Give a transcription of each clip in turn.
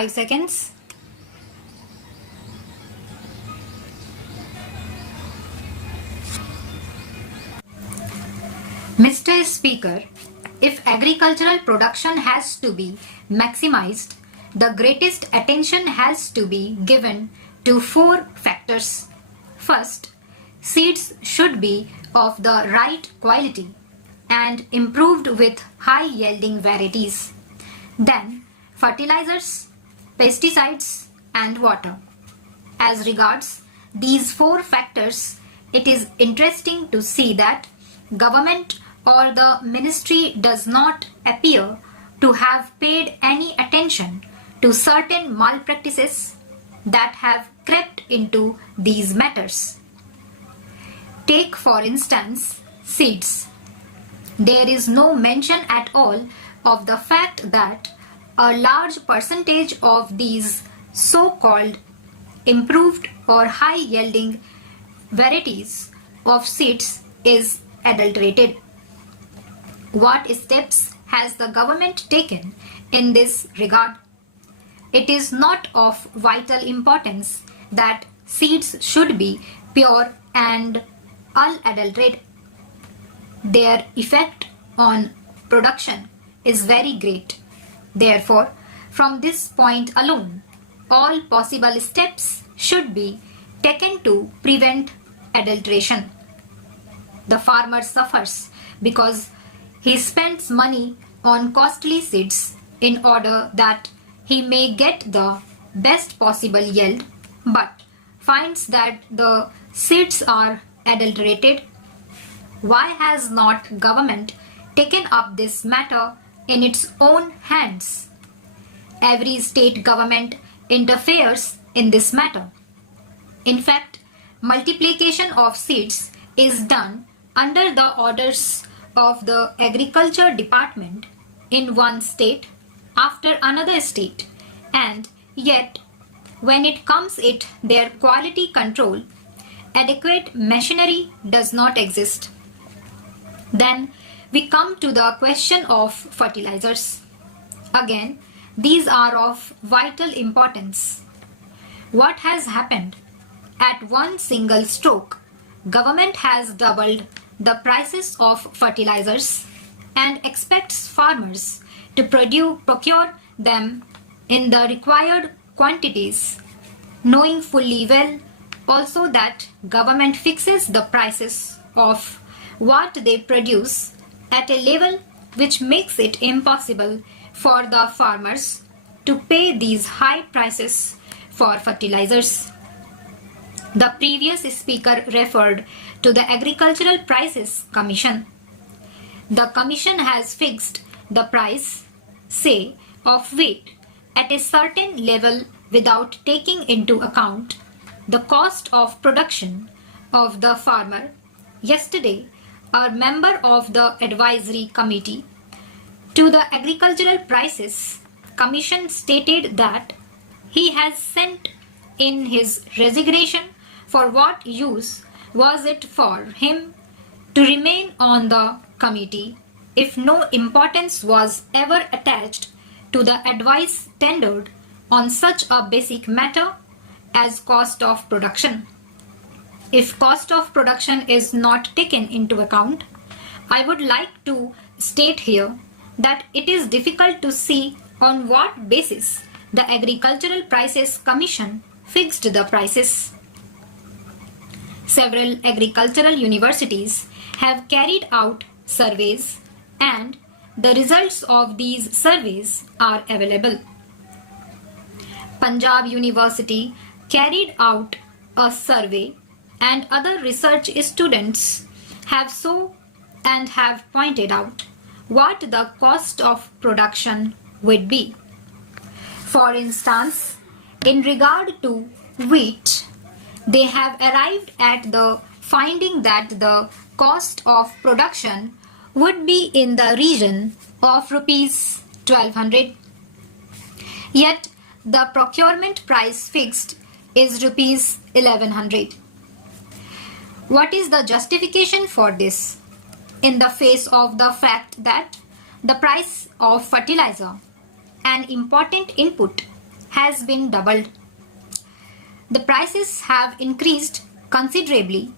5 seconds. Mr. Speaker, if agricultural production has to be maximized, the greatest attention has to be given to 4 factors. First, seeds should be of the right quality and improved with high-yielding varieties. Then, fertilizers, pesticides and water. As regards these 4 factors, it is interesting to see that government or the ministry does not appear to have paid any attention to certain malpractices that have crept into these matters. Take for instance seeds. There is no mention at all of the fact that a large percentage of these so-called improved or high-yielding varieties of seeds is adulterated. What steps has the government taken in this regard? It is not of vital importance that seeds should be pure and unadulterated. Their effect on production is very great. Therefore, from this point alone, all possible steps should be taken to prevent adulteration. The farmer suffers because he spends money on costly seeds in order that he may get the best possible yield, but finds that the seeds are adulterated. Why has not government taken up this matter in its own hands? Every state government interferes in this matter. In fact, multiplication of seeds is done under the orders of the Agriculture Department in one state after another state, and yet when it comes to their quality control, adequate machinery does not exist. Then we come to the question of fertilizers. Again, these are of vital importance. What has happened? At one single stroke, government has doubled the prices of fertilizers and expects farmers to procure them in the required quantities, knowing fully well also that government fixes the prices of what they produce at a level which makes it impossible for the farmers to pay these high prices for fertilizers. The previous speaker referred to the Agricultural Prices Commission. The Commission has fixed the price, say, of wheat at a certain level without taking into account the cost of production of the farmer. Yesterday, a member of the advisory committee to the Agricultural Prices Commission stated that he has sent in his resignation. For what use was it for him to remain on the committee if no importance was ever attached to the advice tendered on such a basic matter as cost of production? If cost of production is not taken into account, I would like to state here that it is difficult to see on what basis the Agricultural Prices Commission fixed the prices. Several agricultural universities have carried out surveys and the results of these surveys are available. Punjab University carried out a survey and other research students have pointed out what the cost of production would be. For instance, in regard to wheat, they have arrived at the finding that the cost of production would be in the region of rupees 1200. Yet the procurement price fixed is rupees 1100. What is the justification for this? In the face of the fact that the price of fertilizer, an important input has been doubled. The prices have increased considerably,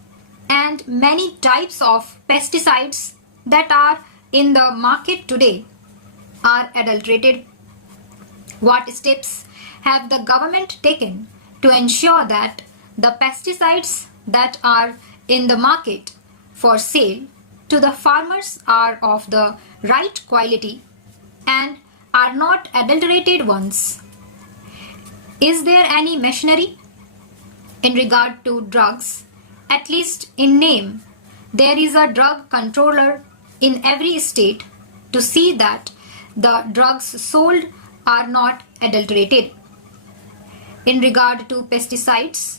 and many types of pesticides that are in the market today are adulterated. What steps have the government taken to ensure that the pesticides that are in the market for sale to the farmers are of the right quality and are not adulterated ones? Is there any machinery in regard to drugs? At least in name, there is a drug controller in every state to see that the drugs sold are not adulterated. In regard to pesticides,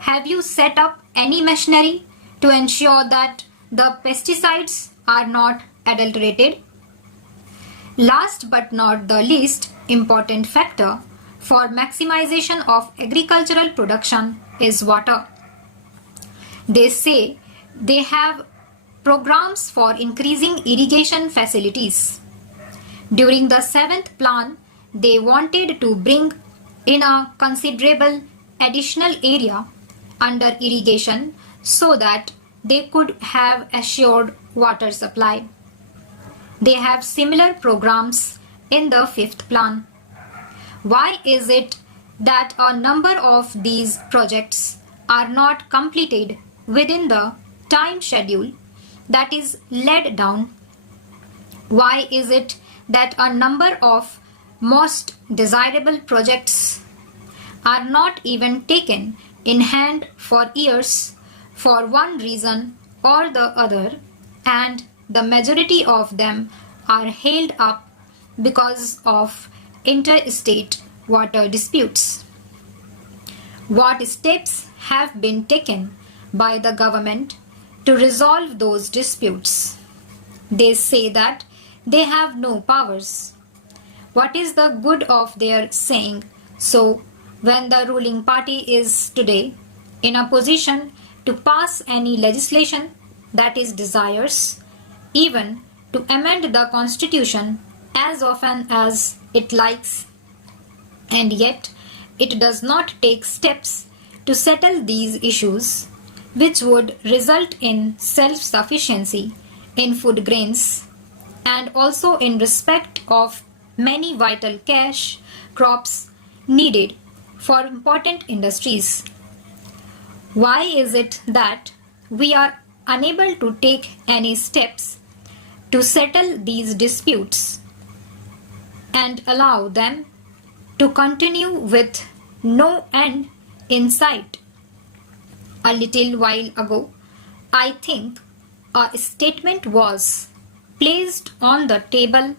have you set up any machinery to ensure that the pesticides are not adulterated? Last but not the least important factor for maximization of agricultural production is water. They say they have programs for increasing irrigation facilities. During the 7th plan, they wanted to bring in a considerable additional area under irrigation so that they could have assured water supply. They have similar programs in the 5th plan. Why is it that a number of these projects are not completed within the time schedule that is laid down? Why is it that a number of most desirable projects are not even taken in hand for years for one reason or the other, and the majority of them are held up because of interstate water disputes? What steps have been taken by the government to resolve those disputes? They say that they have no powers. What is the good of their saying so when the ruling party is today in a position to pass any legislation that it desires, even to amend the constitution as often as it likes, and yet it does not take steps to settle these issues, which would result in self-sufficiency in food grains and also in respect of many vital cash crops needed for important industries? Why is it that we are unable to take any steps to settle these disputes and allow them to continue with no end in sight? A little while ago, I think a statement was placed on the table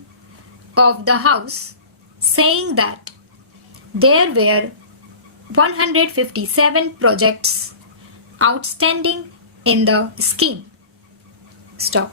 of the House saying that there were 157 projects outstanding in the scheme. Stop.